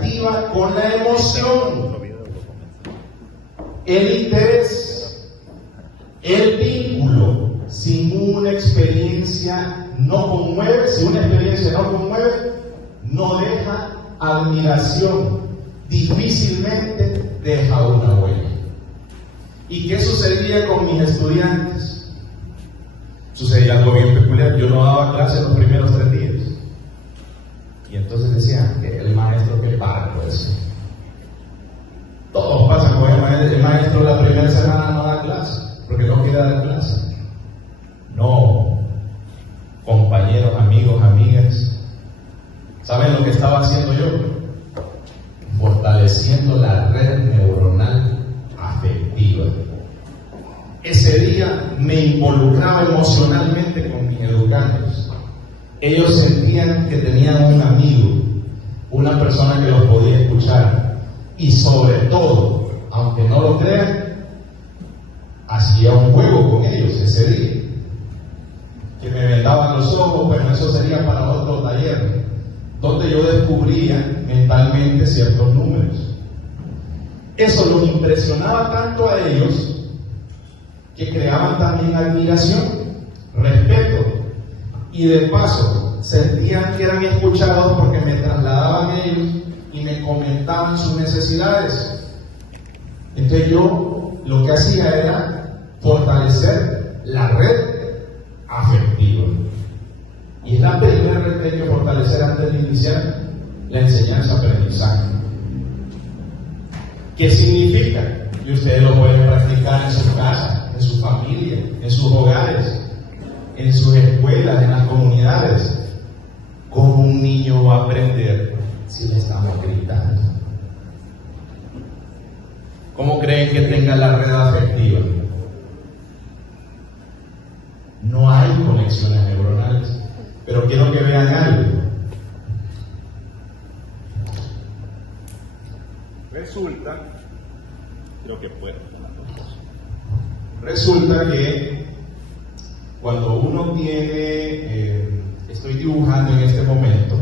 activa con la emoción, el interés, el vínculo. Si una experiencia no conmueve, no deja admiración, difícilmente deja una huella. ¿Y qué sucedía con mis estudiantes? Sucedía algo bien peculiar. Yo no daba clase los primeros 3 días. Y entonces decían que el maestro que parco es. Todos pasan con el maestro la primera semana no da clase, porque no quiere dar clase. No, compañeros, amigos, amigas, ¿saben lo que estaba haciendo yo? Fortaleciendo la red neuronal afectiva. Ese día me involucraba emocionalmente con mis educandos. Ellos sentían que tenían un amigo, una persona que los podía escuchar, y sobre todo, aunque no lo crean, hacía un juego con ellos ese día, que me vendaban los ojos, pero eso sería para otro taller, donde yo descubría mentalmente ciertos números. Eso los impresionaba tanto a ellos que creaban también admiración, respeto, y de paso sentían que eran escuchados porque me trasladaban ellos y me comentaban sus necesidades. Entonces yo lo que hacía era fortalecer la red afectiva. Y es la primera red que hay que fortalecer antes de iniciar la enseñanza-aprendizaje. ¿Qué significa? Y ustedes lo pueden practicar en su casa, en su familia, en sus hogares, en sus escuelas, en las comunidades. ¿Cómo un niño va a aprender si le estamos gritando? ¿Cómo creen que tenga la red afectiva? No hay conexiones neuronales. Pero quiero que vean algo. Resulta que cuando uno tiene, estoy dibujando en este momento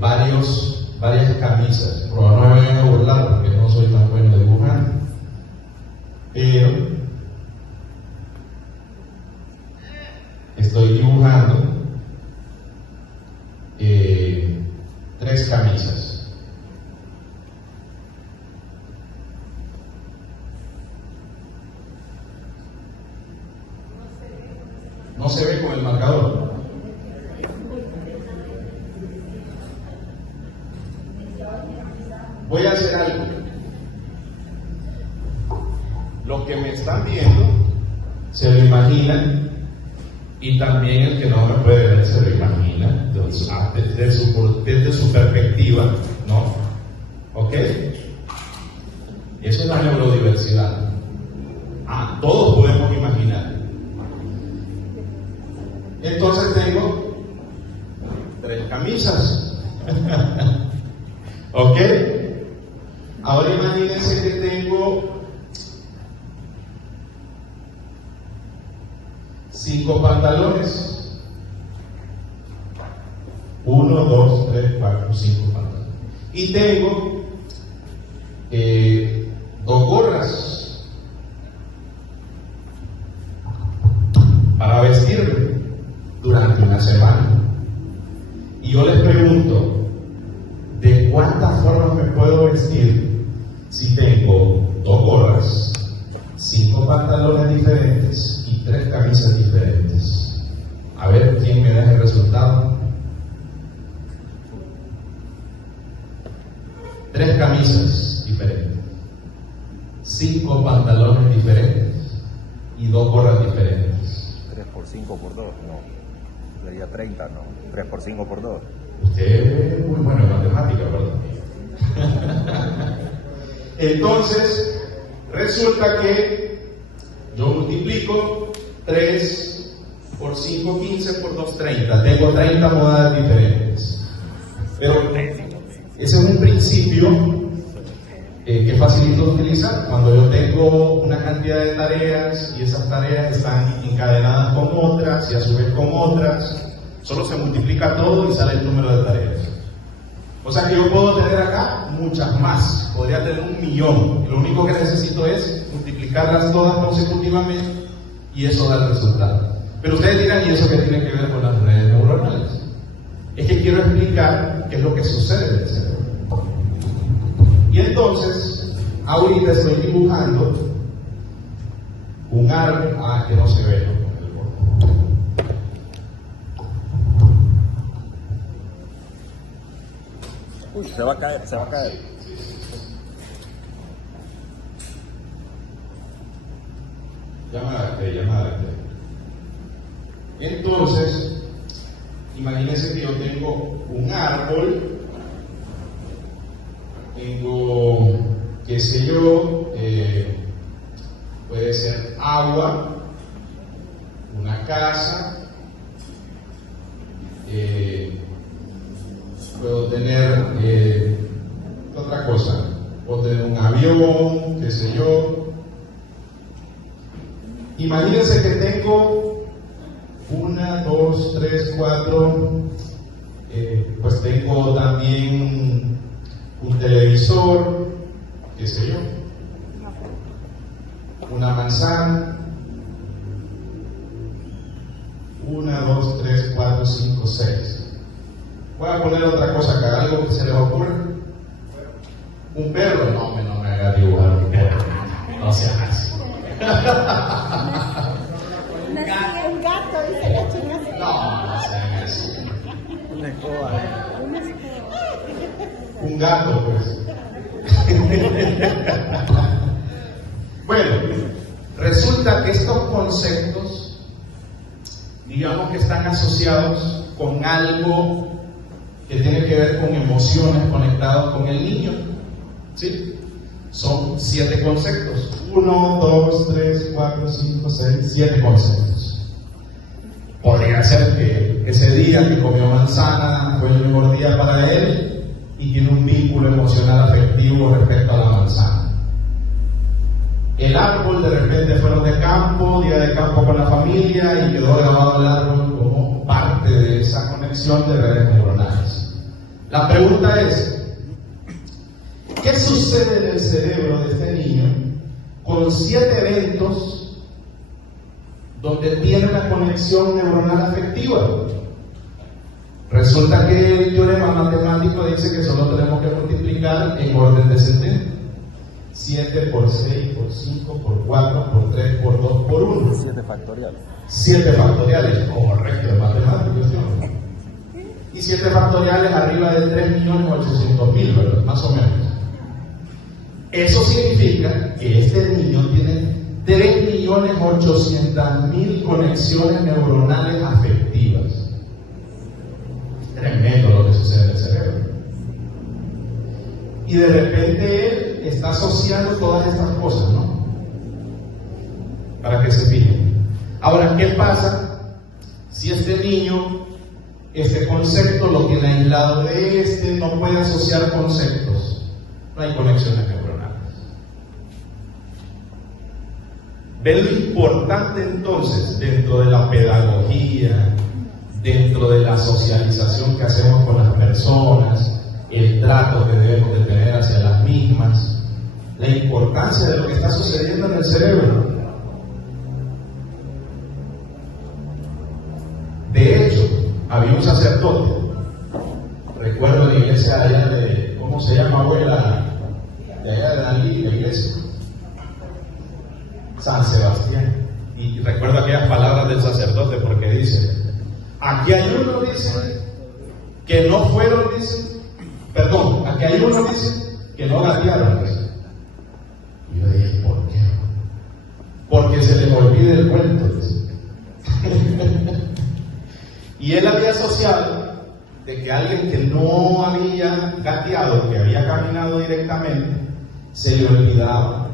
varias camisas. Pero no me vayan a burlar porque no soy tan bueno dibujando. Pero estoy dibujando 3 camisas. No se ve con el marcador. Voy a hacer algo. Lo que me están viendo se lo imaginan, y también el que no me puede ver se lo imagina desde su perspectiva, ¿no? ¿Ok? Eso es la neurodiversidad. Todos podemos imaginar. Entonces tengo 3 camisas. ¿Ok? Ahora imagínense que tengo 5 pantalones. 1, 2, 3, 4, 5 pantalones. Y tengo 2 gorras para vestirme durante una semana. Y yo les pregunto, ¿de cuántas formas me puedo vestir si tengo 2 gorras, 5 pantalones diferentes y 3 camisas diferentes? A ver quién me da el resultado. 3 camisas diferentes, 5 pantalones diferentes y 2 gorras diferentes. 3 por 5 por 2, no. Sería 30, ¿no? 3 por 5 por 2. Usted es muy bueno en matemática, ¿verdad? Entonces, resulta que yo multiplico 3 por 5, 15, por 2, 30. Tengo 30 modas diferentes. Pero ese es un principio que es facilito de utilizar. Cuando yo tengo una cantidad de tareas y esas tareas están encadenadas con otras y a su vez con otras, solo se multiplica todo y sale el número de tareas. O sea que yo puedo tener acá muchas más, podría tener 1.000.000, y lo único que necesito es multiplicarlas todas consecutivamente y eso da el resultado. Pero ustedes dirán, ¿y eso qué tiene que ver con las redes neuronales? Es que quiero explicar qué es lo que sucede en el cerebro. Y entonces, ahorita estoy dibujando un árbol, que no se ve, ¿no? Uy, se va a caer, se va a caer. Llamada. Entonces, imagínense que yo tengo un árbol, tengo, qué sé yo, puede ser agua, una casa, puedo tener, otra cosa, puedo tener un avión, qué sé yo. Imagínense que tengo 1, 2, 3, 4, pues tengo también un televisor, qué sé yo, una manzana, 1, 2, 3, 4, 5, 6. Voy a poner otra cosa acá, algo que se les ocurra. Un perro, no me haga dibujar un perro, no sea así. Un gato, dice la chica. No sean así. Una escoba. Un gato, pues. Bueno, resulta que estos conceptos, digamos que están asociados con algo que tiene que ver con emociones conectadas con el niño. ¿Sí? Son 7 conceptos. 1, 2, 3, 4, 5, 6, 7 conceptos. Podría ser que ese día que comió manzana fue el mejor día para él y tiene un vínculo emocional afectivo respecto a la manzana. El árbol, de repente fueron de campo, día de campo con la familia, y quedó grabado el árbol como parte de esa conexión de redes neuronales. La pregunta es, ¿qué sucede en el cerebro de este niño con 7 eventos donde tiene una conexión neuronal afectiva? Resulta que el teorema matemático dice que solo tenemos que multiplicar en orden descendente. 7 por 6, por 5, por 4, por 3, por 2, por 1. 7 factoriales. 7 factoriales, correcto, en matemáticas, ¿no? Y 7 factoriales arriba de 3.800.000, ¿verdad? Más o menos. Eso significa que este niño tiene 3.800.000 conexiones neuronales afectivas. Tremendo lo que sucede en el cerebro. Y de repente él está asociando todas estas cosas, ¿no? Para que se fijen. Ahora, ¿qué pasa si este niño, este concepto lo tiene aislado de no puede asociar conceptos? No hay conexiones neuronales. ¿Ven lo importante entonces dentro de la pedagogía, dentro de la socialización que hacemos con las personas, el trato que debemos de tener hacia las mismas, la importancia de lo que está sucediendo en el cerebro? De hecho, había un sacerdote, recuerdo en la iglesia allá de, ¿cómo se llama, abuela? De allá de Dalí, la iglesia, San Sebastián. Y recuerdo aquellas palabras del sacerdote, porque dice, aquí hay uno, dice, que no fueron, dice, perdón, aquí hay uno, dice, que no gatearon, dice. Y yo dije, ¿por qué? Porque se les olvida el cuento, dice. Y él había asociado de que alguien que no había gateado, que había caminado directamente, se le olvidaba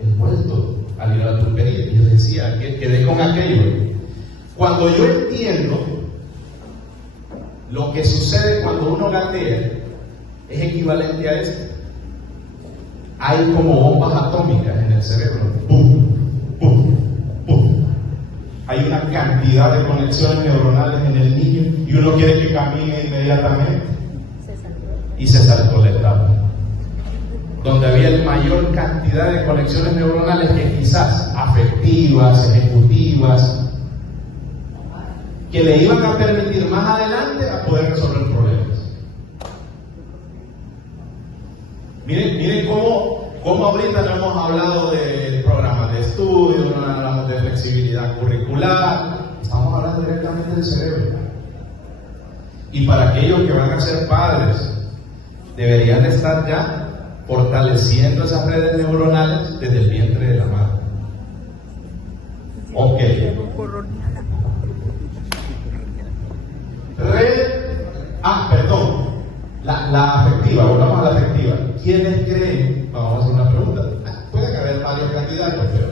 el vuelto al ir a la pulpería. Y yo decía, que quedé con aquello. Cuando yo entiendo lo que sucede cuando uno gatea, es equivalente a esto. Hay como bombas atómicas en el cerebro. ¡Pum! ¡Pum! ¡Pum! Hay una cantidad de conexiones neuronales en el niño y uno quiere que camine inmediatamente. y se saltó la etapa. Donde había mayor cantidad de conexiones neuronales que quizás afectivas, ejecutivas, que le iban a permitir más adelante a poder resolver problemas. Miren cómo ahorita no hemos hablado de programas de estudio, no hablamos de flexibilidad curricular, estamos hablando directamente del cerebro. Y para aquellos que van a ser padres, deberían estar ya fortaleciendo esas redes neuronales desde el vientre de la madre. Ok. Perdón. La afectiva, volvamos a la afectiva. ¿Quiénes creen? Vamos a hacer una pregunta. Puede haber varios candidatos, pero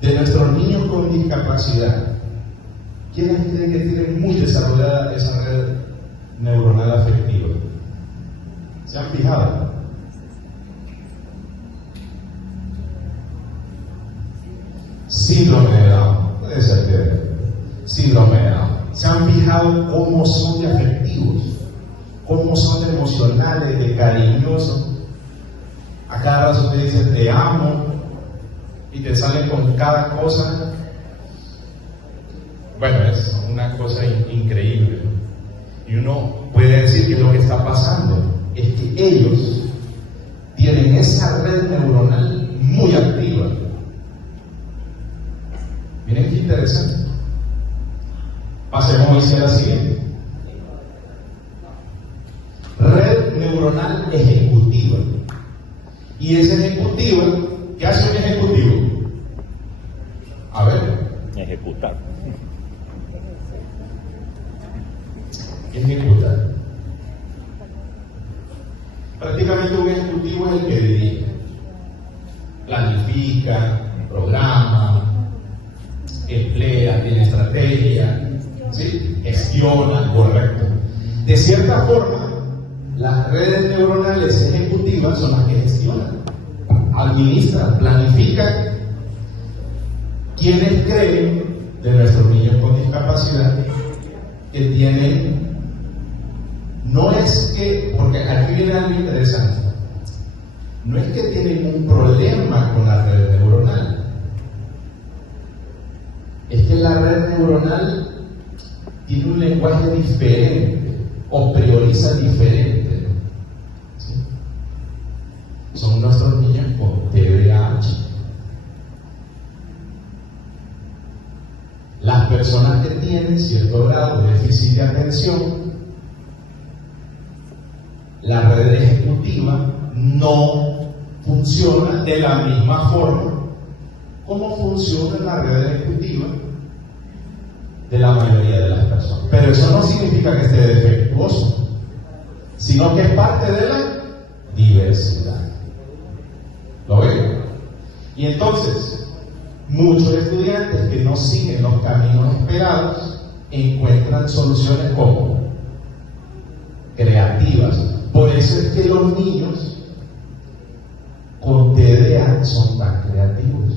de nuestros niños con discapacidad, ¿quiénes creen que tienen muy desarrollada esa red neuronal afectiva? ¿Se han fijado? Síndrome de Down. Puede ser que síndrome de Down. ¿Se han fijado cómo son de afectivos? ¿Cómo son de emocionales, de cariñosos? A cada rato te dicen te amo y te salen con cada cosa. Bueno, es una cosa increíble. Y uno puede decir que lo que está pasando es que ellos tienen esa red neuronal muy activa. Miren qué interesante. Pasemos a la siguiente. Red neuronal ejecutiva. Y esa ejecutiva, ¿qué hace un ejecutivo? A ver. Ejecutar. Ejecutar. Prácticamente un ejecutivo es el que dirige, planifica, programa, emplea, tiene estrategia, ¿sí? Gestiona, correcto. De cierta forma, las redes neuronales ejecutivas son las que gestionan, administran, planifican. ¿Quiénes creen de nuestros niños con discapacidad que tienen? No es que, porque aquí viene algo interesante, no es que tienen un problema con la red neuronal, es que la red neuronal tiene un lenguaje diferente o prioriza diferente, ¿sí? Son nuestros niños con TDAH. Las personas que tienen cierto grado de déficit de atención, la red ejecutiva no funciona de la misma forma como funciona la red ejecutiva de la mayoría de las personas. Pero eso no significa que esté defectuoso, sino que es parte de la diversidad. ¿Lo ven? Y entonces, muchos estudiantes que no siguen los caminos esperados encuentran soluciones como creativas. Por eso es que los niños con TDA son tan creativos.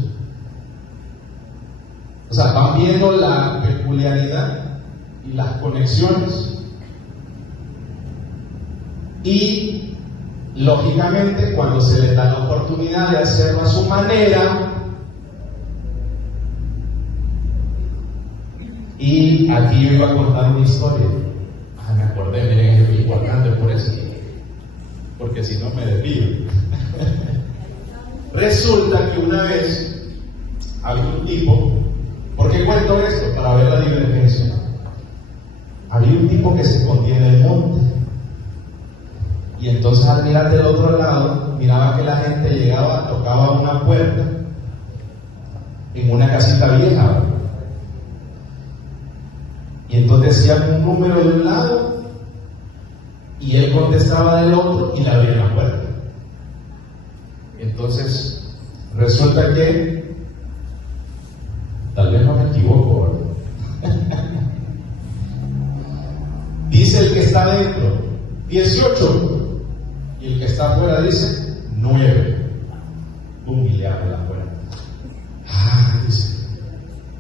O sea, van viendo la peculiaridad y las conexiones. Y, lógicamente, cuando se les da la oportunidad de hacerlo a su manera, y aquí yo iba a contar una historia. Me acordé, miren, es importante por eso, porque si no me desvío. Resulta que una vez había un tipo, ¿por qué cuento esto? Para ver la divergencia. Había un tipo que se escondía en el monte, y entonces al mirar del otro lado, miraba que la gente llegaba, tocaba una puerta en una casita vieja, y entonces decían un número de un lado y él contestaba del otro y le abrían la puerta. Entonces resulta que, tal vez no me equivoco, dice el que está dentro 18 y el que está afuera dice 9. Pum, y le abre la puerta. Dice,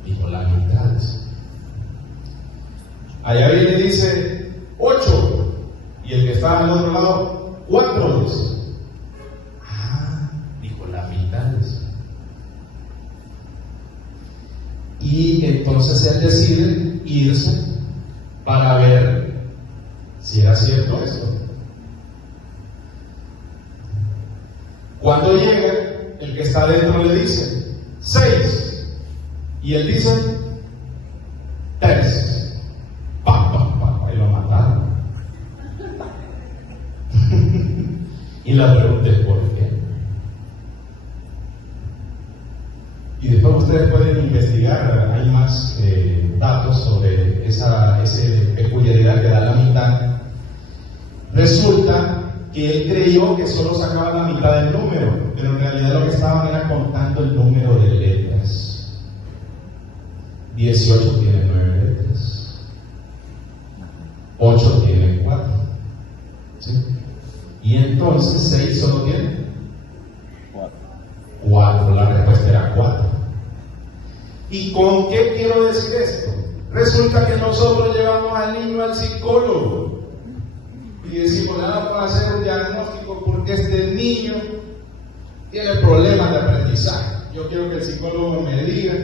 y con la mitad. Allá viene y dice 8 Y el que estaba al otro lado, 4, dice. Ah, dijo, la mitad, dice. Y entonces él decide irse para ver si era cierto esto. Cuando llega, el que está adentro le dice 6, y él dice 3. Y lo mataron. Y la pregunta es ¿por qué? Y después ustedes pueden investigar, hay más datos sobre esa peculiaridad que da la mitad. Resulta que él creyó que solo sacaba la mitad del número, pero en realidad lo que estaban era contando el número de letras. 18 tiene 9 letras, 8 tiene 4, ¿sí? Y entonces 6 solo tiene 4, la respuesta era 4. ¿Y con qué quiero decir esto? Resulta que nosotros llevamos al niño al psicólogo y decimos, vamos a hacer un diagnóstico porque este niño tiene problemas de aprendizaje. Yo quiero que el psicólogo me diga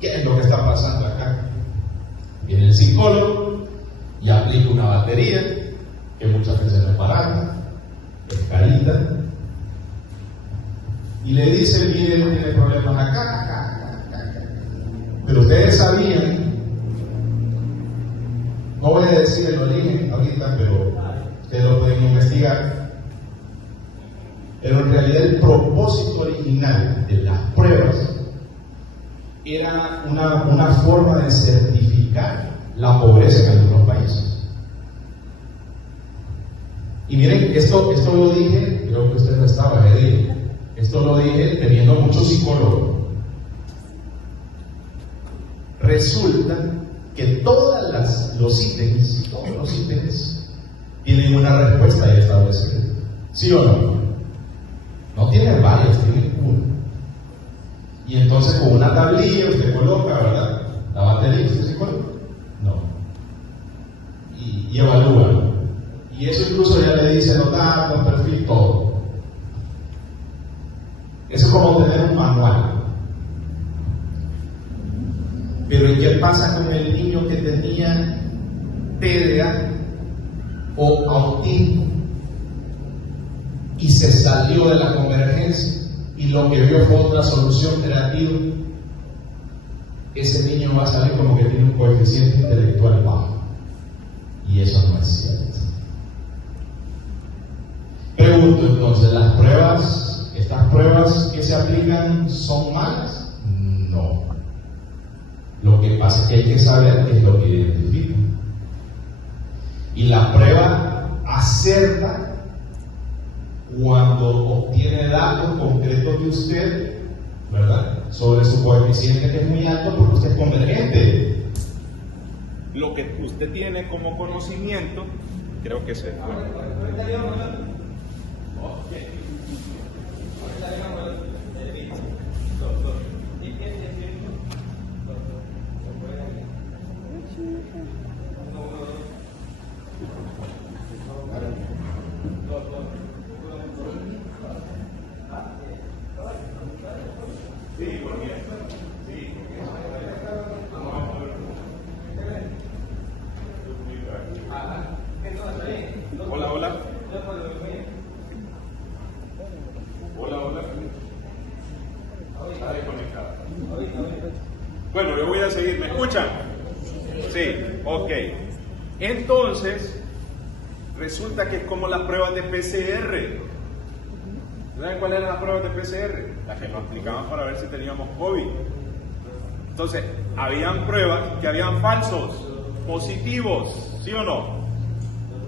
qué es lo que está pasando acá. Viene el psicólogo y aplica una batería que muchas veces no es barata, es carita, y le dice, mire, tiene problemas acá. Pero ustedes sabían, no voy a decir el origen ahorita, pero ustedes lo pueden investigar. Pero en realidad el propósito original de las pruebas era una forma de certificar la pobreza en algunos países. Y miren, esto lo dije, creo que usted no estaba, esto lo dije teniendo muchos psicólogos. Resulta que todos los ítems tienen una respuesta ya establecida. ¿Sí o no? No tienen varias, tienen una. Y entonces con una tablilla usted coloca, ¿verdad? La batería, ¿usted se coloca? No. Y evalúa. Y eso incluso ya le dice los datos, perfil, todo. Eso es como tener un manual. Pero ¿y qué pasa con el niño que tenía TDA o autismo y se salió de la convergencia y lo que vio fue otra solución creativa? Ese niño va a salir como que tiene un coeficiente intelectual bajo, y eso no es cierto. Pregunto entonces, ¿estas pruebas que se aplican son malas? No. Lo que pasa es que hay que saber qué es lo que identifican. Y la prueba acerta cuando obtiene datos concretos de usted, ¿verdad?, sobre su coeficiente, que es muy alto porque usted es convergente. Lo que usted tiene como conocimiento, creo que se Hola, hola. Hola. Está desconectada. Bueno, yo voy a seguir. ¿Me escuchan? Sí, ok. Entonces, resulta que es como las pruebas de PCR. ¿Saben cuáles eran las pruebas de PCR? Las que nos aplicaban para ver si teníamos COVID. Entonces, habían pruebas que habían falsos, positivos, ¿sí o no?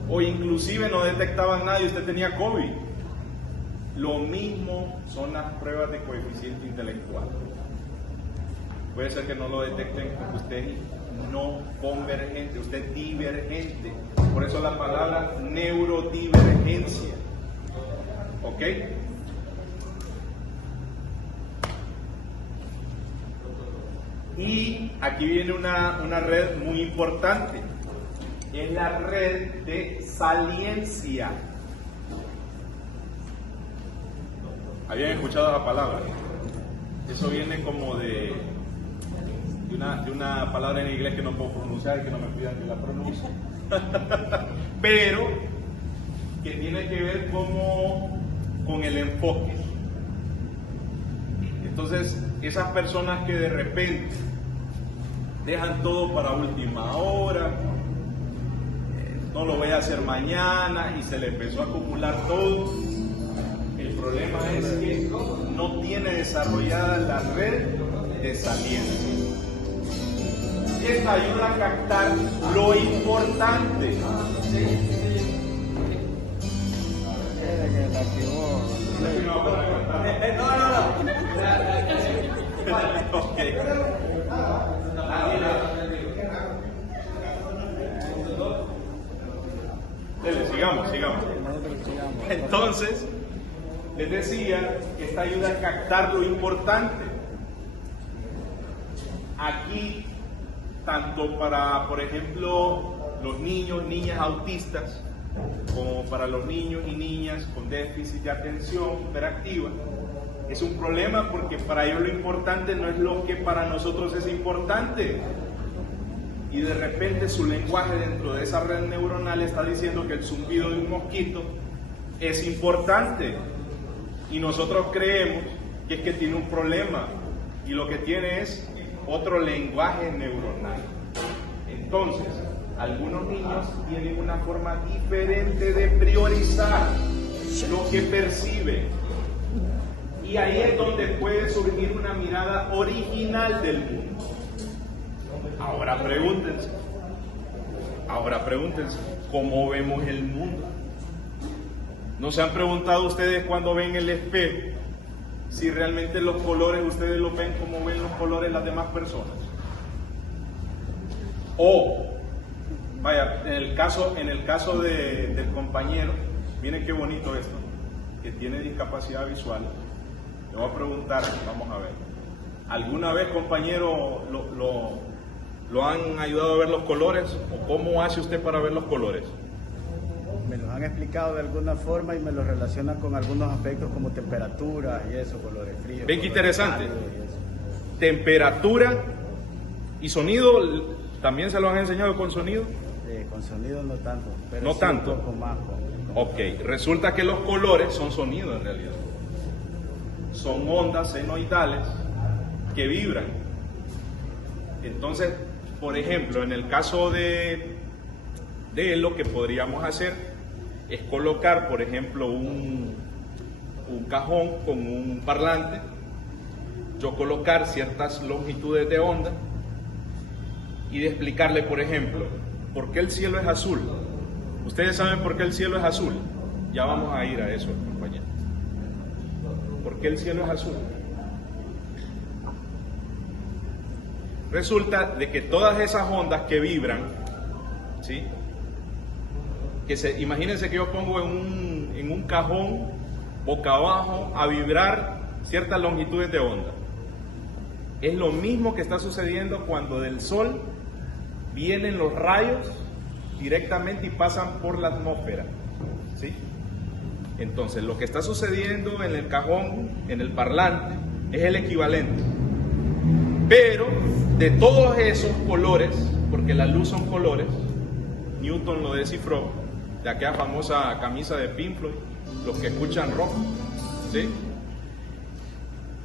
O inclusive no detectaban nada y usted tenía COVID. Lo mismo son las pruebas de coeficiente intelectual. Puede ser que no lo detecten porque usted es no convergente, usted es divergente. Por eso la palabra neurodivergencia. ¿Ok? Y aquí viene una red muy importante. es la red de saliencia. ¿Habían escuchado la palabra? Eso viene como de una palabra en inglés que no puedo pronunciar y que no me pidan que la pronuncie. Pero que tiene que ver con el enfoque. Entonces, esas personas que de repente dejan todo para última hora, no lo voy a hacer mañana, y se le empezó a acumular todo. El problema es que no tiene desarrollada la red de saliencia. Esta ayuda a captar lo importante. Okay. Sigamos. Entonces, les decía que esta ayuda a captar lo importante. Aquí, tanto para, por ejemplo, los niños, niñas autistas, como para los niños y niñas con déficit de atención hiperactiva, es un problema porque para ellos lo importante no es lo que para nosotros es importante. Y de repente su lenguaje dentro de esa red neuronal está diciendo que el zumbido de un mosquito es importante. Y nosotros creemos que es que tiene un problema. Y lo que tiene es otro lenguaje neuronal. Entonces, algunos niños tienen una forma diferente de priorizar lo que perciben. Y ahí es donde puede surgir una mirada original del mundo. Ahora pregúntense, ¿cómo vemos el mundo? ¿No se han preguntado ustedes cuando ven el espejo si realmente los colores ustedes los ven como ven los colores las demás personas? O, vaya, en el caso del compañero, miren qué bonito esto, que tiene discapacidad visual. Le voy a preguntar, vamos a ver, ¿alguna vez, compañero, lo han ayudado a ver los colores? ¿O cómo hace usted para ver los colores? Me los han explicado de alguna forma y me los relacionan con algunos aspectos como temperatura y eso, colores fríos. ¿Ven qué interesante? Temperatura y sonido, ¿también se lo han enseñado con sonido? Con sonido no tanto, pero no sí tanto. Un poco más. Ok, resulta que los colores son sonido en realidad. Son ondas senoidales que vibran. Entonces, por ejemplo, en el caso de lo que podríamos hacer es colocar, por ejemplo, un cajón con un parlante, yo colocar ciertas longitudes de onda y de explicarle, por ejemplo, ¿por qué el cielo es azul? ¿Ustedes saben por qué el cielo es azul? Ya vamos a ir a eso, compañeros. ¿Por qué el cielo es azul? Resulta de que todas esas ondas que vibran, ¿sí? Imagínense que yo pongo en un cajón boca abajo a vibrar ciertas longitudes de onda. Es lo mismo que está sucediendo cuando del sol vienen los rayos directamente y pasan por la atmósfera, ¿sí? Entonces, lo que está sucediendo en el cajón, en el parlante, es el equivalente. Pero de todos esos colores, porque la luz son colores, Newton lo descifró, de aquella famosa camisa de Pink Floyd, los que escuchan rock, ¿sí?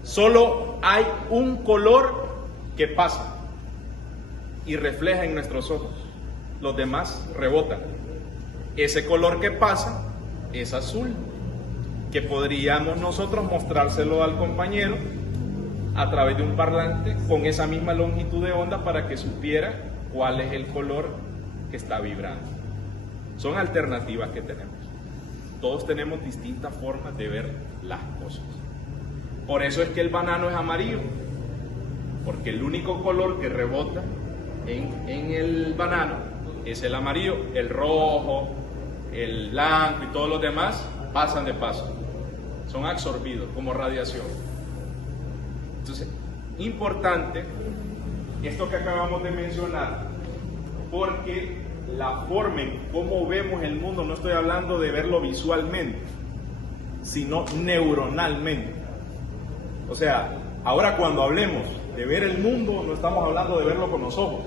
Solo hay un color que pasa y refleja en nuestros ojos, los demás rebotan. Ese color que pasa es azul, que podríamos nosotros mostrárselo al compañero a través de un parlante con esa misma longitud de onda para que supiera cuál es el color que está vibrando. Son alternativas que tenemos. Todos tenemos distintas formas de ver las cosas. Por eso es que el banano es amarillo, porque el único color que rebota en el banano es el amarillo. El rojo, el blanco y todos los demás pasan de paso, son absorbidos como radiación. Entonces, importante esto que acabamos de mencionar, porque la forma en cómo vemos el mundo, no estoy hablando de verlo visualmente, sino neuronalmente. O sea, ahora cuando hablemos de ver el mundo, no estamos hablando de verlo con los ojos,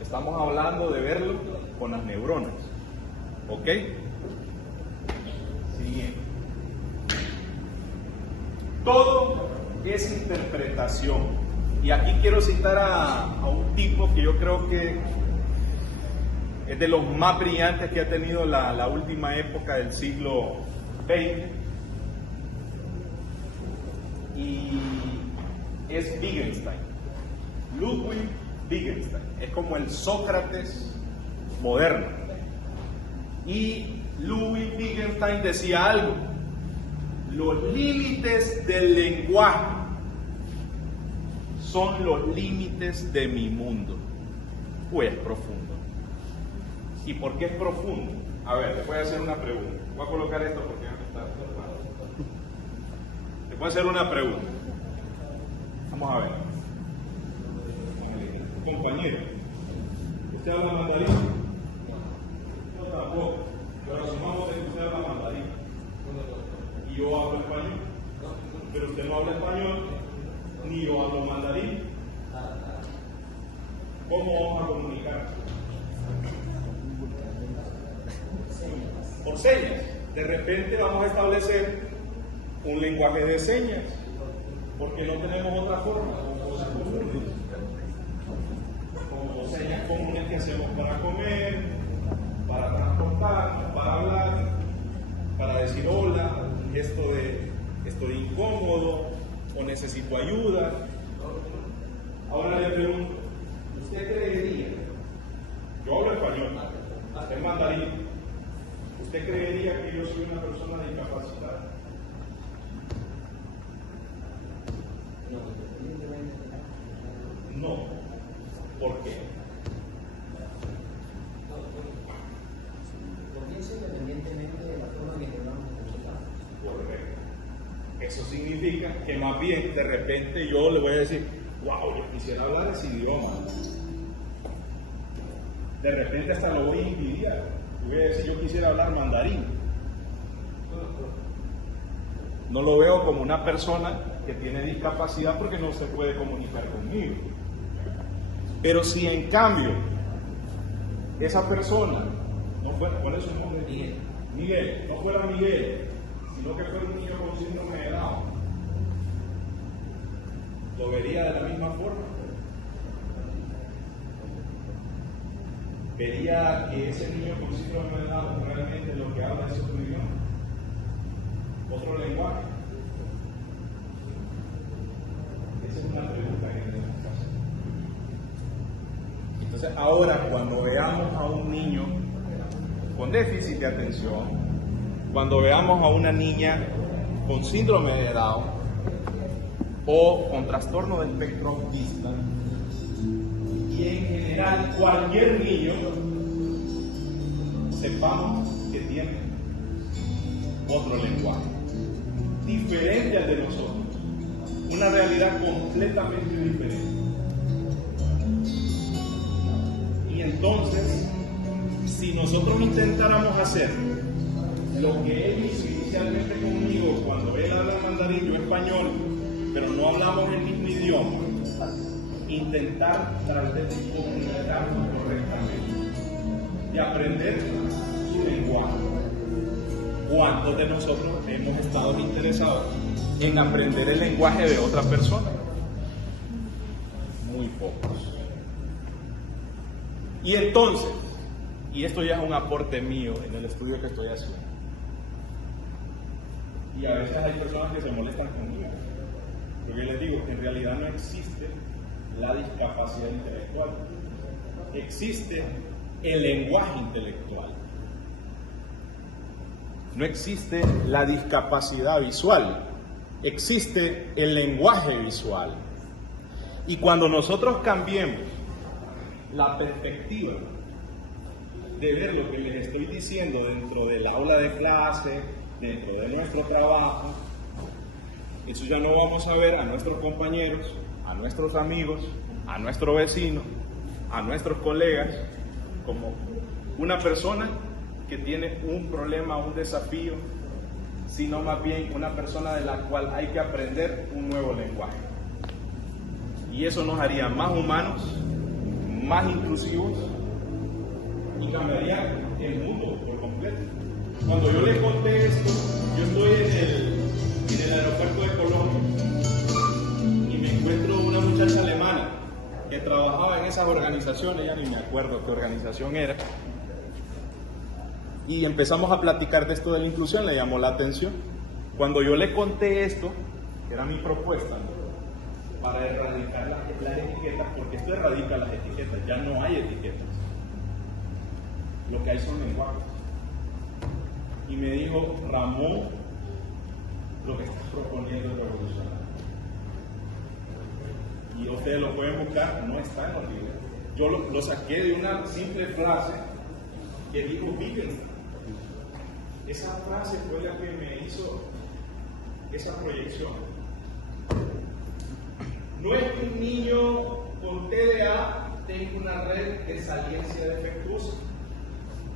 estamos hablando de verlo con las neuronas. ¿Ok? Siguiente. Todo es interpretación. Y aquí quiero citar a un tipo que yo creo que es de los más brillantes que ha tenido la última época del siglo XX. Y es Wittgenstein. Ludwig Wittgenstein. Es como el Sócrates moderno. Y Ludwig Wittgenstein decía algo: los límites del lenguaje son los límites de mi mundo. Pues es profundo. ¿Y por qué es profundo? A ver, te voy a hacer una pregunta. Voy a colocar esto porque ya me está cerrado. Te voy a hacer una pregunta. Vamos a ver. Compañero, ¿usted habla mandarín? Yo tampoco. Pero asumamos que usted habla mandarín. Y yo hablo español. Pero usted no habla español, ni yo hablo mandarín. ¿Cómo vamos a comunicar? Por señas. De repente vamos a establecer un lenguaje de señas, porque no tenemos otra forma. Como señas comunes que hacemos para comer, para transportarnos, para hablar, para decir hola, gesto de estoy incómodo o necesito ayuda. Ahora le pregunto, ¿usted creería? Yo hablo español, es mandarín. ¿Usted creería que yo soy una persona discapacitada? No. ¿Por qué? Porque eso independientemente de la forma en que tengamos que comunicar. Correcto. Eso significa que más bien de repente yo le voy a decir, wow, yo quisiera hablar ese idioma. De repente hasta lo voy a envidiar. Voy a decir, yo quisiera hablar mandarín. No lo veo como una persona que tiene discapacidad porque no se puede comunicar conmigo. Pero si en cambio esa persona no fuera, por eso es nombre Miguel, no fuera Miguel, sino que fuera un niño con síndrome de Down, lo vería de la misma forma. Vería que ese niño con síndrome de Down realmente lo que habla es otro idioma, otro lenguaje. Esa es una pregunta que tenemos que hacer. Entonces, ahora cuando veamos a un niño con déficit de atención, cuando veamos a una niña con síndrome de Down o con trastorno del espectro autista, y en general cualquier niño, sepamos que tiene otro lenguaje, diferente al de nosotros, una realidad completamente diferente. Y entonces, si nosotros intentáramos hacer lo que él hizo inicialmente conmigo cuando él habla mandarín, yo español, pero no hablamos el mismo idioma, intentar tratar de comunicarnos correctamente y aprender su lenguaje. ¿Cuántos de nosotros hemos estado interesados en aprender el lenguaje de otra persona? Muy pocos. Y entonces, y esto ya es un aporte mío en el estudio que estoy haciendo, y a veces hay personas que se molestan conmigo, porque yo les digo que en realidad no existe la discapacidad intelectual, existe el lenguaje intelectual. No existe la discapacidad visual, existe el lenguaje visual. Y cuando nosotros cambiemos la perspectiva de ver lo que les estoy diciendo dentro del aula de clase, dentro de nuestro trabajo, eso ya no vamos a ver a nuestros compañeros, a nuestros amigos, a nuestro vecino, a nuestros colegas como una persona que tiene un problema, un desafío, sino más bien una persona de la cual hay que aprender un nuevo lenguaje. Y eso nos haría más humanos, más inclusivos y cambiaría el mundo por completo. Cuando yo le conté esto, yo estoy en el aeropuerto de Colombia y me encuentro una muchacha alemana que trabajaba en esas organizaciones, ya ni me acuerdo qué organización era, y empezamos a platicar de esto de la inclusión, le llamó la atención. Cuando yo le conté esto, que era mi propuesta, ¿no?, para erradicar las etiquetas, porque esto erradica las etiquetas, ya no hay etiquetas, lo que hay son lenguajes. Y me dijo: Ramón, lo que estás proponiendo es revolucionario. Y ustedes lo pueden buscar, no está en los libros. Yo lo saqué de una simple frase que dijo Wittgenstein. Esa frase fue la que me hizo esa proyección. No es que un niño con TDA tenga una red de saliencia defectuosa,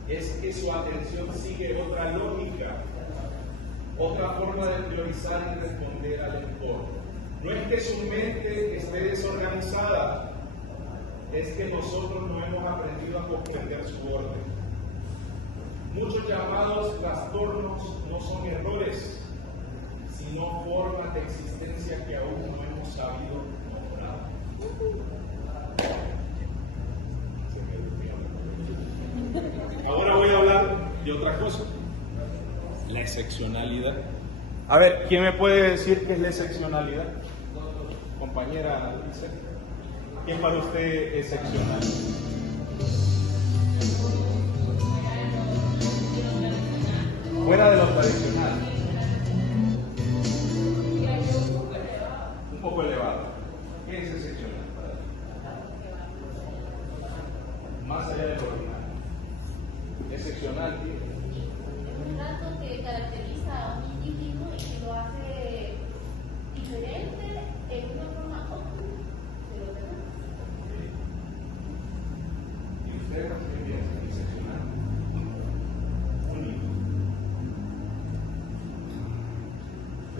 es que su atención sigue otra lógica, otra forma de priorizar y responder al entorno. No es que su mente esté desorganizada, es que nosotros no hemos aprendido a comprender su orden. Muchos llamados trastornos no son errores, sino formas de existencia que aún no hemos sabido nombrar. Ahora voy a hablar de otra cosa, la excepcionalidad. A ver, ¿quién me puede decir qué es la excepcionalidad? Compañera, ¿quién para usted es excepcional? Fuera de lo tradicional. Un poco elevado. ¿Qué es excepcional? Más allá de lo ordinario. Excepcional, ¿qué? Un rasgo que caracteriza a un individuo y que lo hace diferente en una forma óptima de los demás. ¿Y usted qué piensa? Excepcional. Único.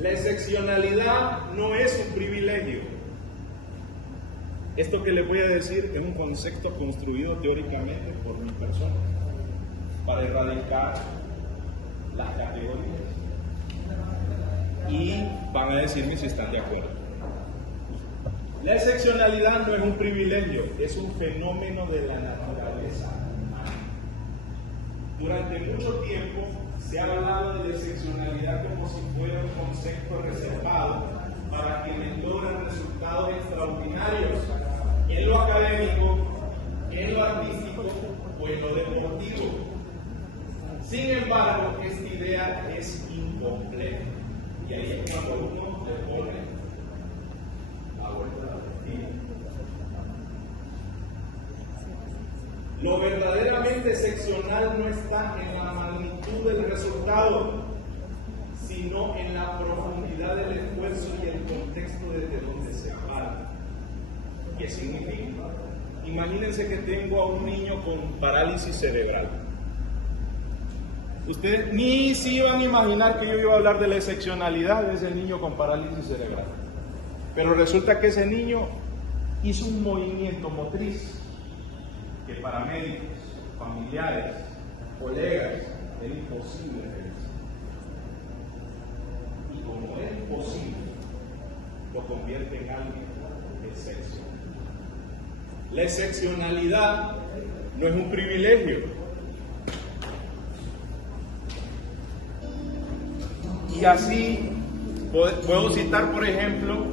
La excepcionalidad no es un privilegio. Esto que les voy a decir es un concepto construido teóricamente por mi persona para erradicar las categorías. Y van a decirme si están de acuerdo. La excepcionalidad no es un privilegio, es un fenómeno de la naturaleza humana. Durante mucho tiempo se ha hablado de la excepcionalidad como si fuera un concepto reservado para quienes logran resultados extraordinarios en lo académico, en lo artístico o en lo deportivo. Sin embargo, esta idea es incompleta. Y ahí es cuando uno le pone la vuelta a la tortilla. Lo verdaderamente excepcional no está en la magnitud del resultado, sino en la profundidad del esfuerzo y el contexto desde donde se para. ¿Qué significa? Imagínense que tengo a un niño con parálisis cerebral. Ustedes ni se iban a imaginar que yo iba a hablar de la excepcionalidad de ese niño con parálisis cerebral. Pero resulta que ese niño hizo un movimiento motriz que para médicos, familiares, colegas, era imposible realizar. Y como es imposible, lo convierte en algo excepcional. La excepcionalidad no es un privilegio. Y así puedo citar, por ejemplo,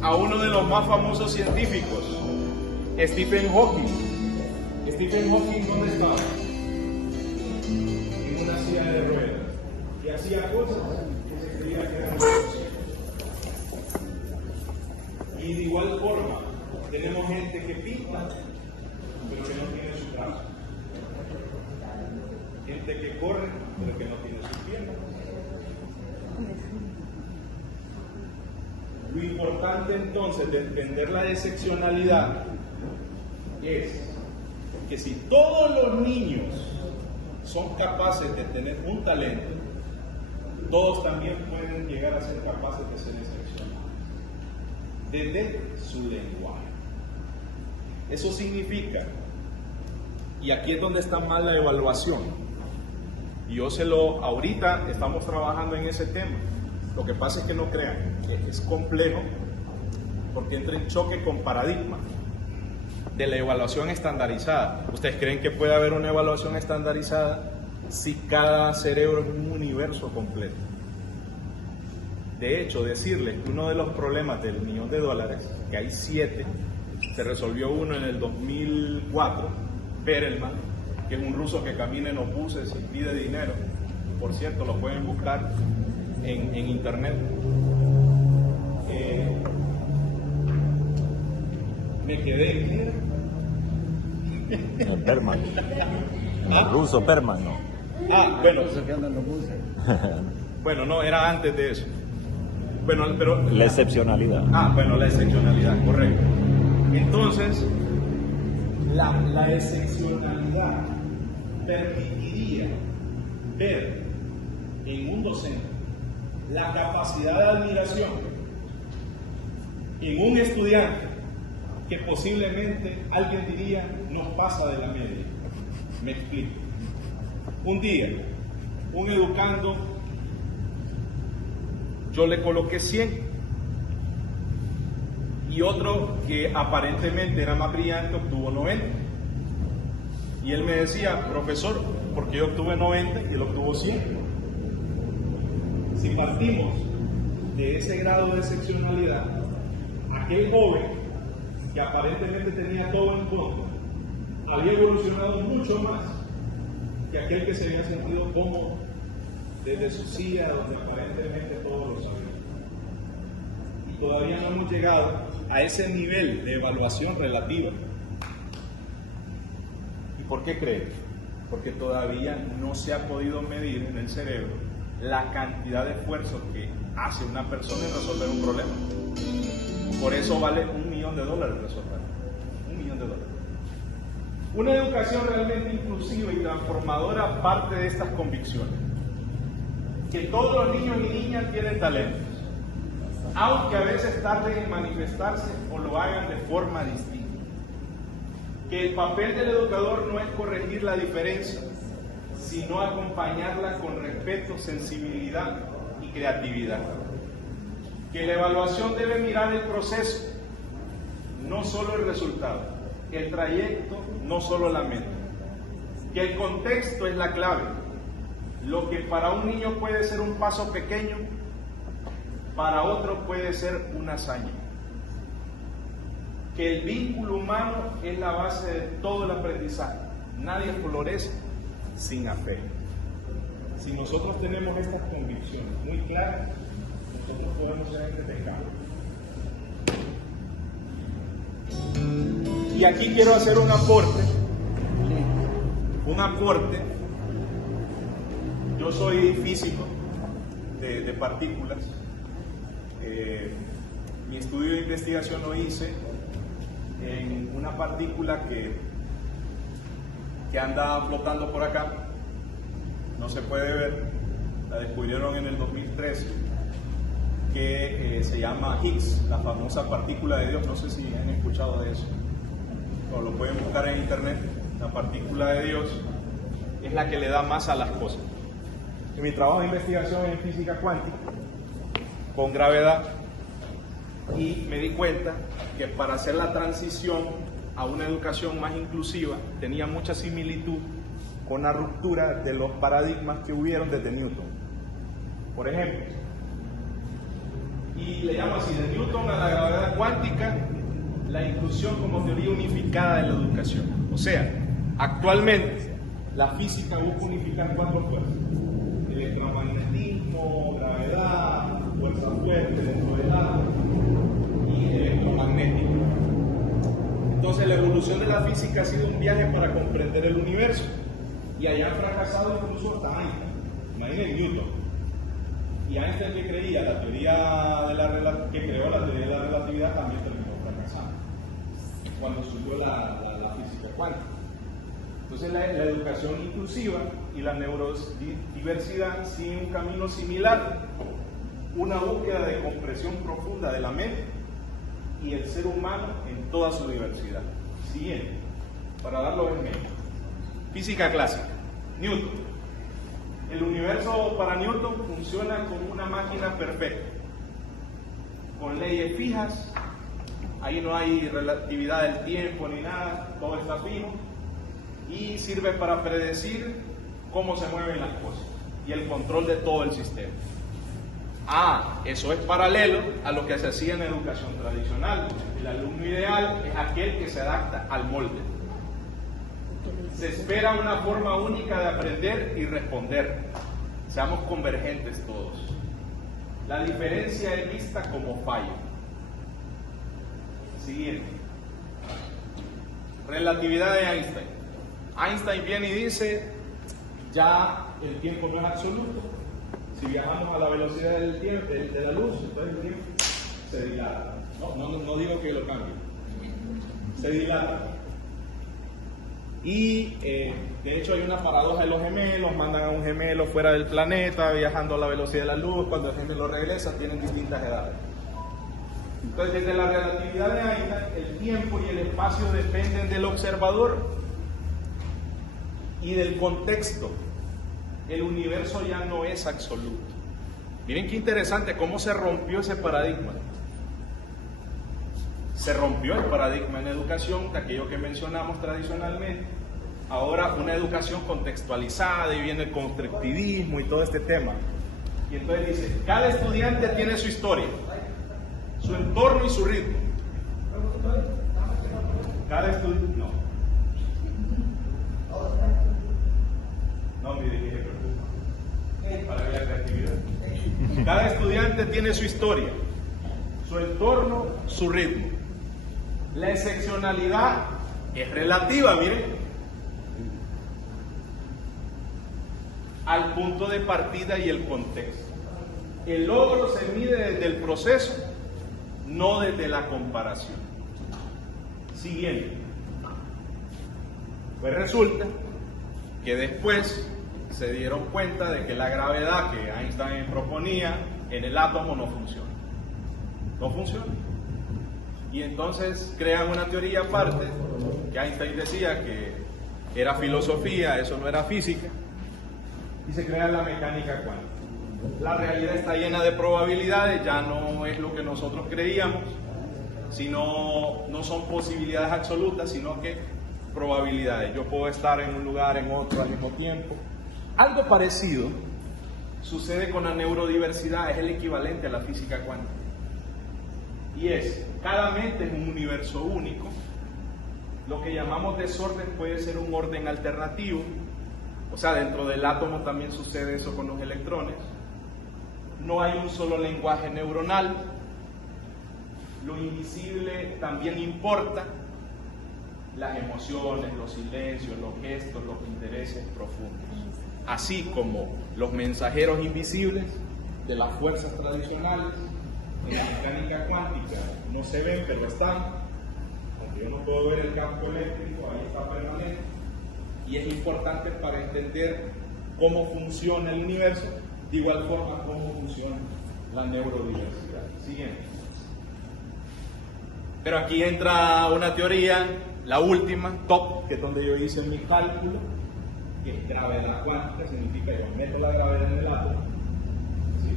a uno de los más famosos científicos, Stephen Hawking. Stephen Hawking, ¿dónde estaba? En una silla de ruedas. Y hacía cosas que se creía que eran imposibles. Y de igual forma, tenemos gente que pinta, pero que no tiene su brazo. Gente que corre, pero que no tiene sus piernas. Lo importante entonces de entender la excepcionalidad es que si todos los niños son capaces de tener un talento, todos también pueden llegar a ser capaces de ser excepcionales desde su lenguaje. Eso significa, y aquí es donde está mal la evaluación, y ahorita estamos trabajando en ese tema. Lo que pasa es que no crean, es complejo porque entra en choque con paradigma de la evaluación estandarizada. ¿Ustedes creen que puede haber una evaluación estandarizada si cada cerebro es un universo completo? De hecho, decirles que uno de los problemas del $1.000.000, que hay 7, se resolvió uno en el 2004, Perelman, que es un ruso que camina en los buses y pide dinero. Por cierto, lo pueden buscar en internet. Me quedé en Perman. El ruso Perman, ¿no? Bueno. Eso que andan los buses. Bueno, no, era antes de eso. Bueno, pero... La excepcionalidad. Bueno, la excepcionalidad, correcto. Entonces, la excepcionalidad permitiría ver en un docente la capacidad de admiración en un estudiante que posiblemente alguien diría nos pasa de la media. Me explico. Un día, un educando, yo le coloqué 100 y otro que aparentemente era más brillante obtuvo 90. Y él me decía, profesor, porque yo obtuve 90 y él obtuvo 100. Si partimos de ese grado de excepcionalidad, aquel joven que aparentemente tenía todo en contra, había evolucionado mucho más que aquel que se había sentido cómodo desde su silla donde aparentemente todo lo sabía. Y todavía no hemos llegado a ese nivel de evaluación relativa. ¿Y por qué creen? Porque todavía no se ha podido medir en el cerebro la cantidad de esfuerzo que hace una persona en resolver un problema. Por eso vale $1.000.000 resolver. $1.000.000. Una educación realmente inclusiva y transformadora parte de estas convicciones. Que todos los niños y niñas tienen talentos, aunque a veces tarden en manifestarse o lo hagan de forma distinta. Que el papel del educador no es corregir la diferencia, sino acompañarla con respeto, sensibilidad y creatividad. Que la evaluación debe mirar el proceso, no solo el resultado, el trayecto, no solo la meta. Que el contexto es la clave. Lo que para un niño puede ser un paso pequeño, para otro puede ser una hazaña. Que el vínculo humano es la base de todo el aprendizaje. Nadie florece sin afecto. Si nosotros tenemos estas convicciones muy claras, nosotros podemos ser agentes de cambio. Y aquí quiero hacer un aporte. Yo soy físico de partículas. Mi estudio de investigación lo hice en una partícula que anda flotando por acá, no se puede ver, la descubrieron en el 2013, que se llama Higgs, la famosa partícula de Dios. No sé si han escuchado de eso, o lo pueden buscar en internet. La partícula de Dios es la que le da masa a las cosas. En mi trabajo de investigación en física cuántica, con gravedad, y me di cuenta que para hacer la transición a una educación más inclusiva tenía mucha similitud con la ruptura de los paradigmas que hubieron desde Newton, por ejemplo. Y le llamo así, de Newton a la gravedad cuántica, la inclusión como teoría unificada de la educación. O sea, actualmente la física busca unificar 4 fuerzas: electromagnetismo, gravedad, fuerza fuerte dentro del átomo y electromagnético. Entonces la evolución de la física ha sido un viaje para comprender el universo, y allá han fracasado incluso hasta Einstein. Imaginen Newton. Y Einstein, que creía la teoría que creó la teoría de la relatividad, también terminó fracasando cuando surgió la física cuántica. Entonces la educación inclusiva y la neurodiversidad siguen un camino similar, una búsqueda de comprensión profunda de la mente y el ser humano en toda su diversidad. Siguiente, para darlo en mente. Física clásica. Newton. El universo para Newton funciona como una máquina perfecta, con leyes fijas. Ahí no hay relatividad del tiempo ni nada, todo está fijo y sirve para predecir cómo se mueven las cosas y el control de todo el sistema. Eso es paralelo a lo que se hacía en educación tradicional. El alumno ideal es aquel que se adapta al molde. Se espera una forma única de aprender y responder. Seamos convergentes todos. La diferencia es vista como fallo. Siguiente. Relatividad de Einstein. Einstein viene y dice, ya el tiempo no es absoluto. Si viajamos a la velocidad del tiempo, de la luz, entonces el tiempo se dilata. No digo que lo cambie. Se dilata. Y de hecho hay una paradoja de los gemelos, mandan a un gemelo fuera del planeta, viajando a la velocidad de la luz, cuando el gemelo regresa tienen distintas edades. Entonces desde la relatividad de Einstein, el tiempo y el espacio dependen del observador y del contexto. El universo ya no es absoluto. Miren qué interesante cómo se rompió ese paradigma. Se rompió el paradigma en educación de aquello que mencionamos tradicionalmente. Ahora una educación contextualizada y viene el constructivismo y todo este tema. Y entonces dice, cada estudiante tiene su historia, su entorno y su ritmo. Cada estudiante... No, me dirigí, para la creatividad. Cada estudiante tiene su historia, su entorno, su ritmo. La excepcionalidad es relativa, miren, al punto de partida y el contexto. El logro se mide desde el proceso, no desde la comparación. Siguiente. Pues resulta que después se dieron cuenta de que la gravedad que Einstein proponía en el átomo no funciona. No funciona. Y entonces crean una teoría aparte, que Einstein decía que era filosofía, eso no era física, y se crea la mecánica cuántica. La realidad está llena de probabilidades, ya no es lo que nosotros creíamos, sino no son posibilidades absolutas, sino que probabilidades. Yo puedo estar en un lugar, en otro al mismo tiempo. Algo parecido sucede con la neurodiversidad, es el equivalente a la física cuántica. Y es, cada mente es un universo único. Lo que llamamos desorden puede ser un orden alternativo. O sea, dentro del átomo también sucede eso con los electrones. No hay un solo lenguaje neuronal. Lo invisible también importa. Las emociones, los silencios, los gestos, los intereses profundos. Así como los mensajeros invisibles de las fuerzas tradicionales, en la mecánica cuántica no se ven, pero están. Aunque yo no puedo ver el campo eléctrico, ahí está permanente. Y es importante para entender cómo funciona el universo, de igual forma cómo funciona la neurodiversidad. Siguiente. Pero aquí entra una teoría, la última, top, que es donde yo hice mi cálculo, que es gravedad cuántica, significa yo meto la gravedad en el átomo. ¿Sí?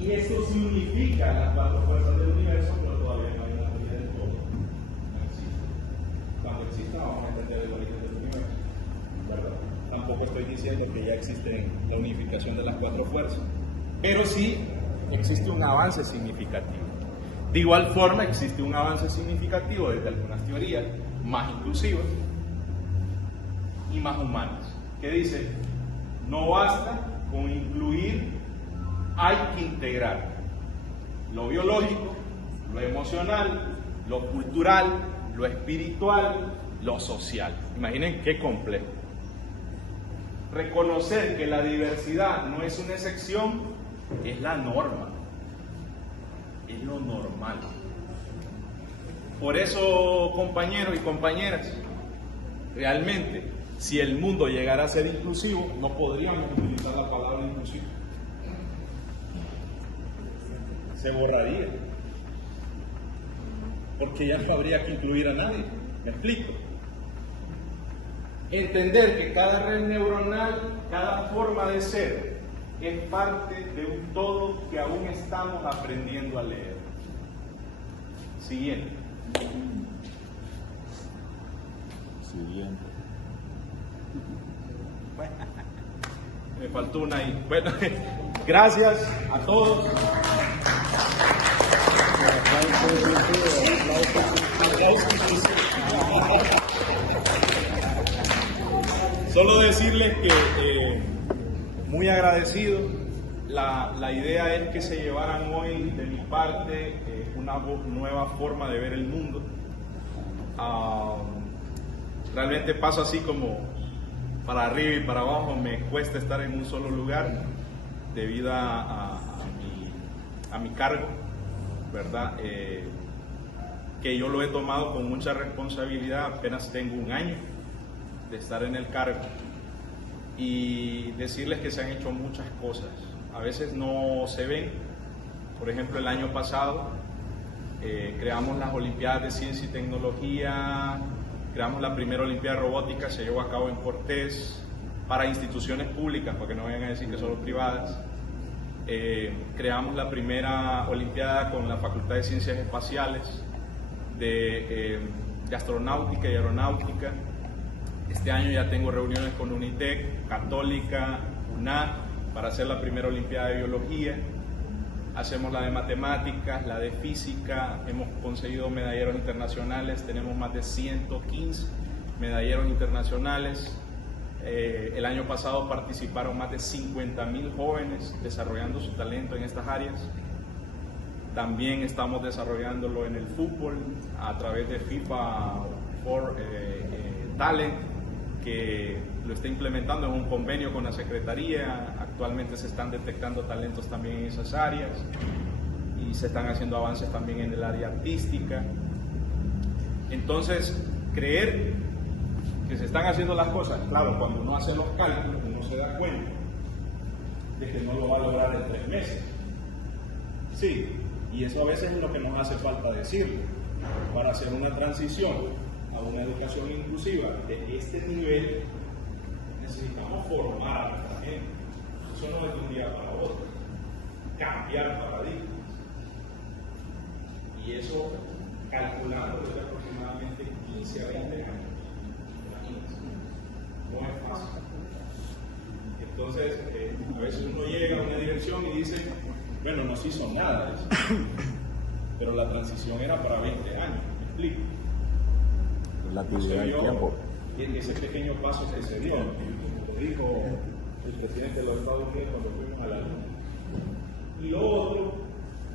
Y eso significa las cuatro fuerzas del universo, pero todavía no hay una teoría del todo. No existe. Cuando exista vamos a entender el origen del universo, ¿verdad? Tampoco estoy diciendo que ya existe la unificación de las cuatro fuerzas, pero sí existe un avance significativo. De igual forma existe un avance significativo desde algunas teorías más inclusivas y más humanas, que dicen, no basta con incluir, hay que integrar lo biológico, lo emocional, lo cultural, lo espiritual, lo social. Imaginen qué complejo. Reconocer que la diversidad no es una excepción, es la norma, es lo normal. Por eso, compañeros y compañeras, realmente, si el mundo llegara a ser inclusivo, no podríamos utilizar la palabra inclusivo. Se borraría. Porque ya no habría que incluir a nadie. ¿Me explico? Entender que cada red neuronal, cada forma de ser, es parte de un todo que aún estamos aprendiendo a leer. Siguiente. Siguiente. Me faltó una ahí. Bueno, gracias a todos. Solo decirles que muy agradecido. La idea es que se llevaran hoy de mi parte una nueva forma de ver el mundo. Realmente paso así como para arriba y para abajo, me cuesta estar en un solo lugar debido a mi cargo, ¿verdad? Que yo lo he tomado con mucha responsabilidad, apenas tengo un año de estar en el cargo, y decirles que se han hecho muchas cosas, a veces no se ven. Por ejemplo, el año pasado creamos las Olimpiadas de Ciencia y Tecnología, creamos la primera Olimpiada Robótica, se llevó a cabo en Cortés, para instituciones públicas, para que no vayan a decir que son privadas. Creamos la primera Olimpiada con la Facultad de Ciencias Espaciales, de Astronáutica y Aeronáutica. Este año ya tengo reuniones con UNITEC, Católica, UNAD, para hacer la primera Olimpiada de Biología. Hacemos la de Matemáticas, la de Física, hemos conseguido medalleros internacionales, tenemos más de 115 medalleros internacionales. El año pasado participaron más de 50.000 jóvenes desarrollando su talento en estas áreas. También estamos desarrollándolo en el fútbol a través de FIFA for Talent, que lo está implementando en un convenio con la Secretaría. Actualmente se están detectando talentos también en esas áreas y se están haciendo avances también en el área artística. Entonces, creer que se están haciendo las cosas, claro, cuando uno hace los cálculos, uno se da cuenta de que no lo va a lograr en 3 meses. Sí, y eso a veces es lo que nos hace falta decirlo. Para hacer una transición a una educación inclusiva de este nivel, necesitamos formar a nuestra gente. Eso no es de un día para otro. Cambiar paradigmas. Y eso calculando desde aproximadamente 15 a 20 años. No es fácil. Entonces, a veces uno llega a una dirección y dice, bueno, no se hizo nada de eso. Pero la transición era para 20 años, ¿me explico? La actividad del tiempo. Ese pequeño paso que se dio, como dijo el presidente de los Estados Unidos cuando fuimos a la Luna. Y lo otro,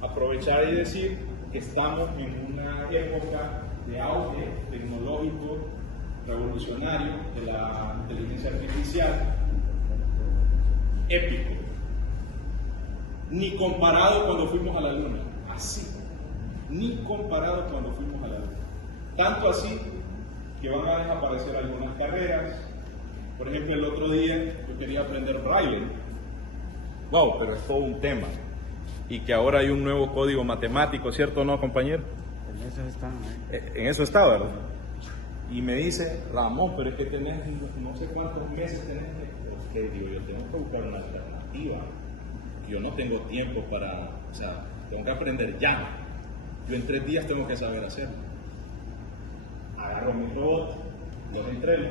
aprovechar y decir que estamos en una época de auge tecnológico revolucionario de la inteligencia artificial, épico, ni comparado cuando fuimos a la Luna, así, ni comparado cuando fuimos a la Luna. Tanto así que van a desaparecer algunas carreras. Por ejemplo, el otro día yo quería aprender braille. Wow, pero es todo un tema. Y que ahora hay un nuevo código matemático, ¿cierto o no, compañero? En eso está, En eso está, ¿verdad? Y me dice, Ramón, pero es que tenés no sé cuántos meses tenés. Ok, digo, yo tengo que buscar una alternativa. Yo no tengo tiempo para, o sea, tengo que aprender ya. Yo en 3 días tengo que saber hacerlo. Agarro mi robot, los entreno,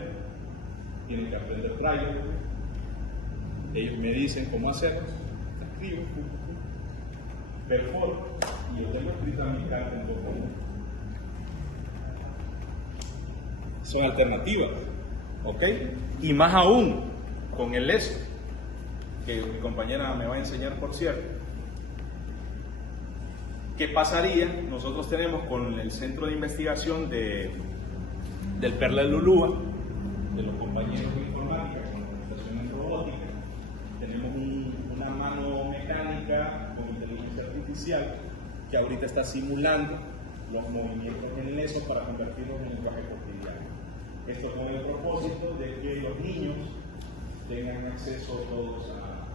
tienen que aprender braille. Ellos me dicen cómo hacerlo, escribo, perforo, y yo tengo escrita mi carta en poco. Son alternativas, ¿ok? Y más aún con el ESO, que mi compañera me va a enseñar, por cierto. ¿Qué pasaría? Nosotros tenemos con el Centro de Investigación del Perla de Lulúa, de los compañeros de informática con computación en robótica, tenemos una mano mecánica con inteligencia artificial que ahorita está simulando los movimientos en eso para convertirlos en lenguaje cotidiano. Esto con el propósito de que los niños tengan acceso todos a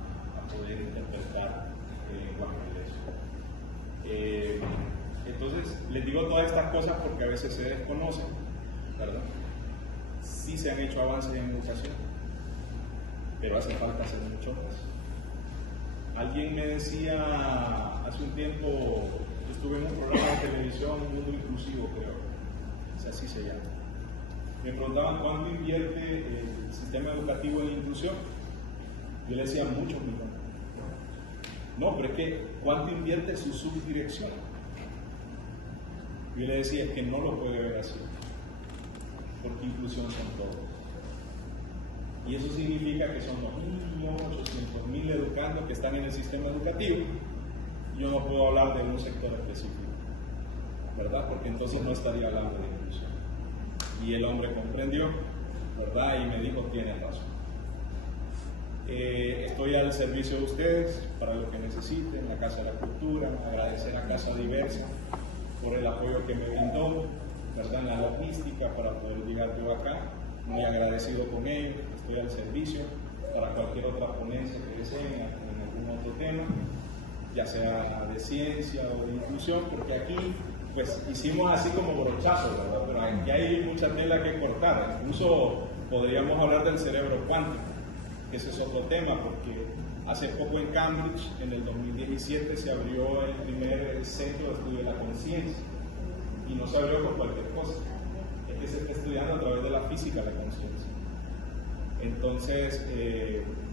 poder interpretar lenguaje de eso. Entonces, les digo todas estas cosas porque a veces se desconocen, ¿verdad? Sí se han hecho avances en educación, pero hace falta hacer mucho más. Alguien me decía hace un tiempo, estuve en un programa de televisión, Mundo Inclusivo, creo, así se llama. Me preguntaban cuánto invierte el sistema educativo en inclusión. Yo le decía muchos millones. No, pero es que ¿cuánto invierte su subdirección? Yo le decía, es que no lo puede ver así, porque inclusión son todos. Y eso significa que son 2.800.000 educandos que están en el sistema educativo. Yo no puedo hablar de un sector específico, ¿verdad? Porque entonces no estaría hablando de inclusión. Y el hombre comprendió, ¿verdad? Y me dijo, tienes razón. Estoy al servicio de ustedes para lo que necesiten, la Casa de la Cultura, agradecer a Casa Diversa por el apoyo que me brindó, ¿verdad? En la logística para poder llegar yo acá. Muy agradecido con ellos, estoy al servicio para cualquier otra ponencia que deseen en algún otro tema, ya sea de ciencia o de inclusión, porque aquí pues hicimos así como brochazos, ¿verdad? Pero aquí hay mucha tela que cortar. Incluso podríamos hablar del cerebro cuántico, que ese es otro tema, porque hace poco en Cambridge, en el 2017, se abrió el primer centro de estudio de la conciencia, y no se abrió por cualquier cosa, es que se está estudiando a través de la física la conciencia. Entonces,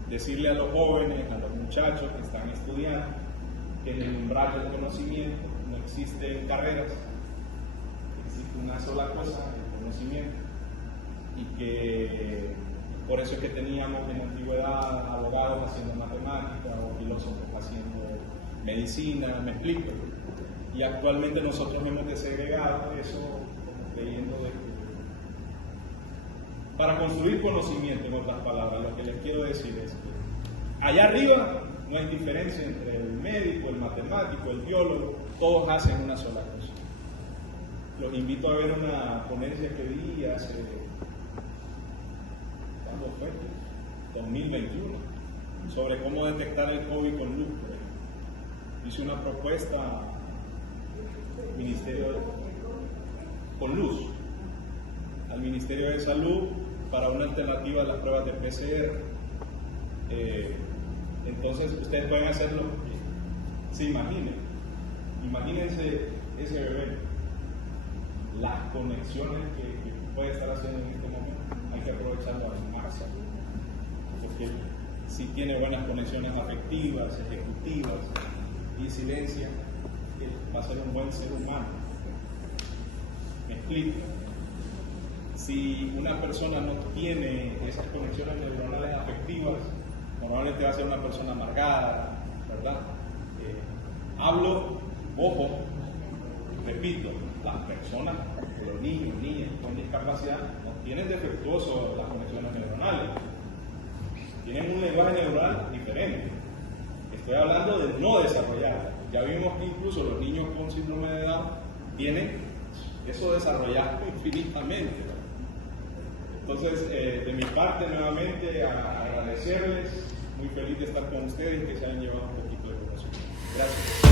decirle a los jóvenes, a los muchachos que están estudiando, que en el umbral del conocimiento no existen carreras, existe una sola cosa, el conocimiento, y que por eso es que teníamos en la antigüedad abogados haciendo matemática o filósofos haciendo medicina, me explico. Y actualmente nosotros hemos desegregado eso, creyendo de que para construir conocimiento, en otras palabras, lo que les quiero decir es que allá arriba no hay diferencia entre el médico, el matemático, el biólogo, todos hacen una sola cosa. Los invito a ver una ponencia que vi hace, ¿cuándo fue? 2021, sobre cómo detectar el COVID con luz. Hice una propuesta con luz al Ministerio de Salud para una alternativa a las pruebas de PCR. Entonces ustedes pueden hacerlo, se imagínense ese bebé, las conexiones que puede estar haciendo en este momento, hay que aprovecharlo al máximo, porque si tiene buenas conexiones afectivas, ejecutivas y silencia, va a ser un buen ser humano. Me explico. Si una persona no tiene esas conexiones neuronales afectivas, normalmente va a ser una persona amargada, ¿verdad? Repito, las personas, los niños, niñas con discapacidad, no tienen defectuoso las conexiones neuronales, tienen un lenguaje neuronal diferente. Estoy hablando de no desarrollar. Ya vimos que incluso los niños con síndrome de Down tienen eso desarrollado infinitamente. Entonces, de mi parte, nuevamente, agradecerles, muy feliz de estar con ustedes y que se hayan llevado un poquito de conocimiento. Gracias.